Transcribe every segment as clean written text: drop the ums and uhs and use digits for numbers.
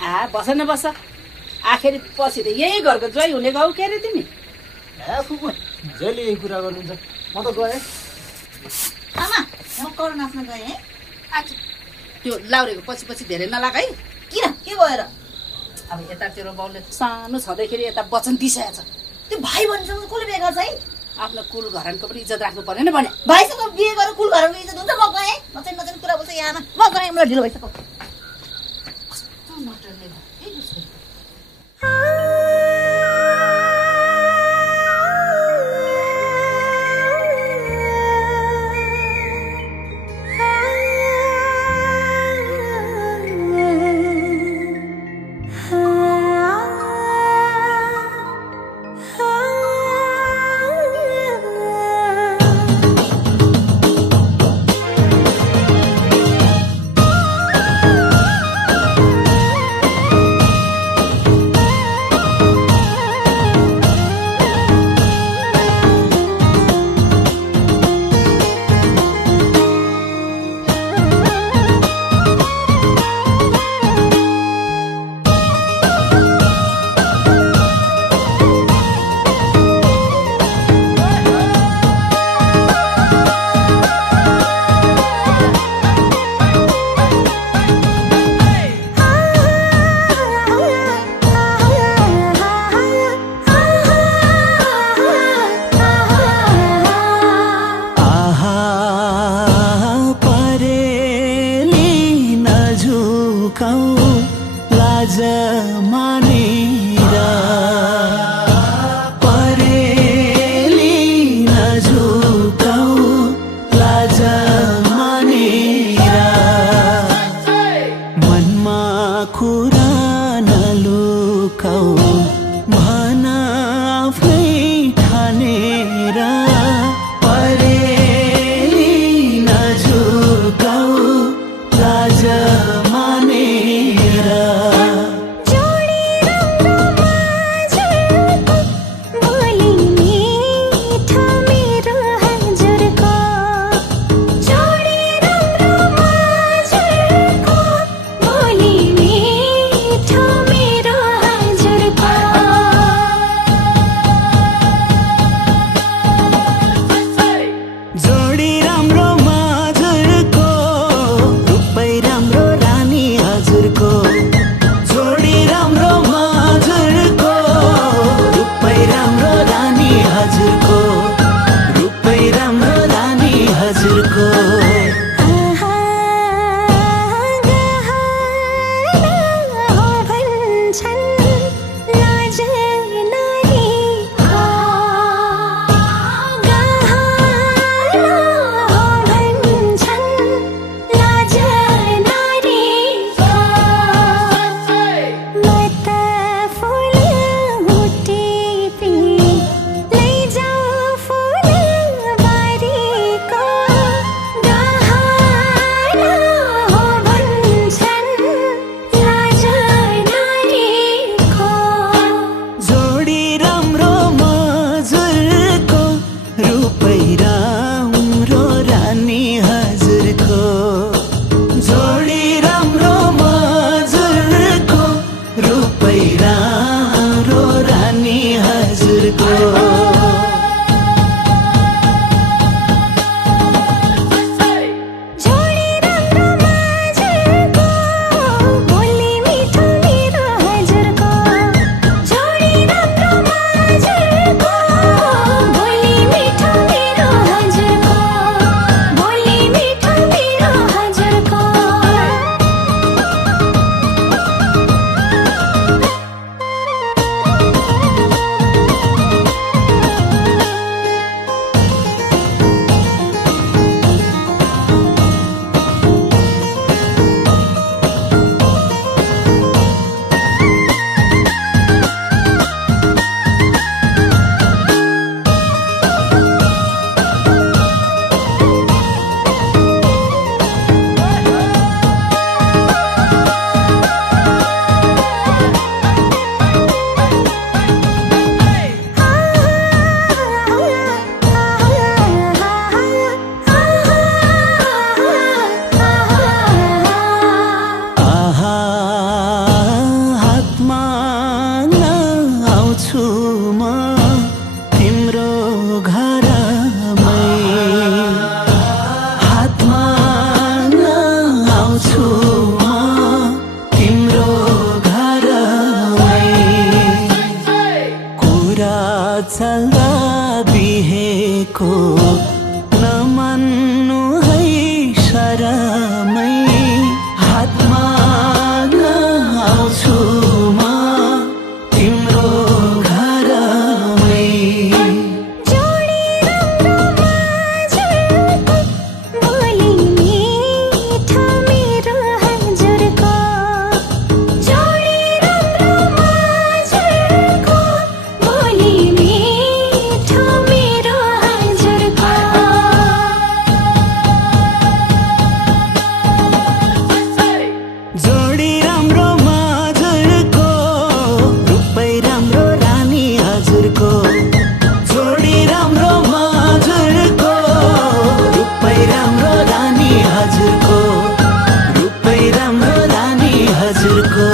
बस न बस आखिर पछि त यही घरको ज्वाइँ हुने गौ के अरे तिमी फुपू जहिले यही कुरा गर्नुहुन्छ म त गएँ आमा म करू नाच्न गएँ है आज त्यो लाउरेको पछि पछि धेरै नलाग है किन के भएर अब यतातिर बाउले सानो छँदैखेरि यता वचन दिइसकेको छ त्यो भाइ भन्नुसँग कसले बिहे गर्छ है आफ्नो कुल घरानको पनि इज्जत राख्नु पर्यो नि भने भाइसँग बिहे गरेर कुल घरको इज्जत हुन्छ म गएँ नचाहिँ नचाहिँ कुरा बोल्छ यहाँ आमा म गएँ मलाई ढिलो भइसक्यो लाज मानेर परेली नझुकाऊ लाज मानेर मनमा कुरा नलुकाऊ भन आफै ठानेर परेली नझुकाऊ लाज राम्रो जोडी राम्रो हजुरको रूपै राम्रो रानी हजुरको जोडी राम्रो हजुरको रूपै राम्रो रानी हजुरको रूपै राम्रो रानी हजुरको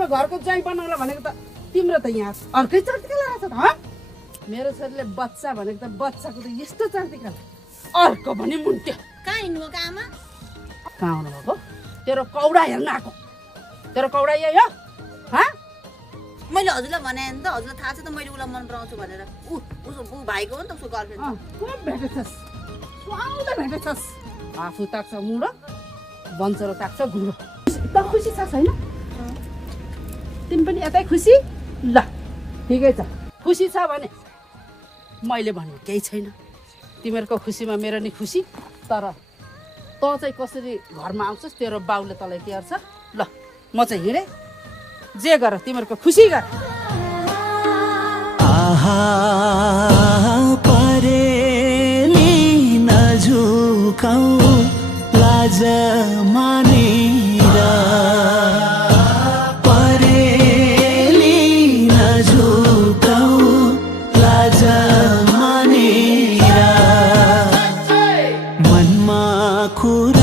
आफ्नो घरको ज्वाइँ बनाउला भनेको त तिम्रो त यहाँ अर्कै चर्तिका रहेछ त हँ मेरो छोरीले बच्चा भनेको त बच्चाको त यस्तो चर्तिका अर्को भने मुन्ट्यो कहाँ हिँड्नुभएको आमा कहाँ आउनु भएको तेरो कौडा हेर्न आएको तेरो कौडा यही हो हँ मैले हजुरलाई भने नि त हजुरलाई थाहा छ त मैले उसलाई मन पराउँछु भनेर उसको भाइको हो नि त उसको गर्लफ्रेन्ड को भेटेछस् सुहाउँदो भेटेछस् आफू ताक्छ मुडो बन्चरो ताक्छ गुडो त खुसी छ छैन तिमी पनि यतै खुसी ल ठिकै छ खुसी छ भने मैले भन्नु केही छैन तिमीहरूको खुसीमा मेरो नि खुसी तर त चाहिँ कसरी घरमा आउँछस् तेरो बाउले तँलाई के गर्छ ल म चाहिँ हिँडेँ जे गर तिमीहरूको खुसी गर आहा परेली नझुकाऊ लाज मानेर परेली नझुकाऊ लाज मानेर मनमा कुरा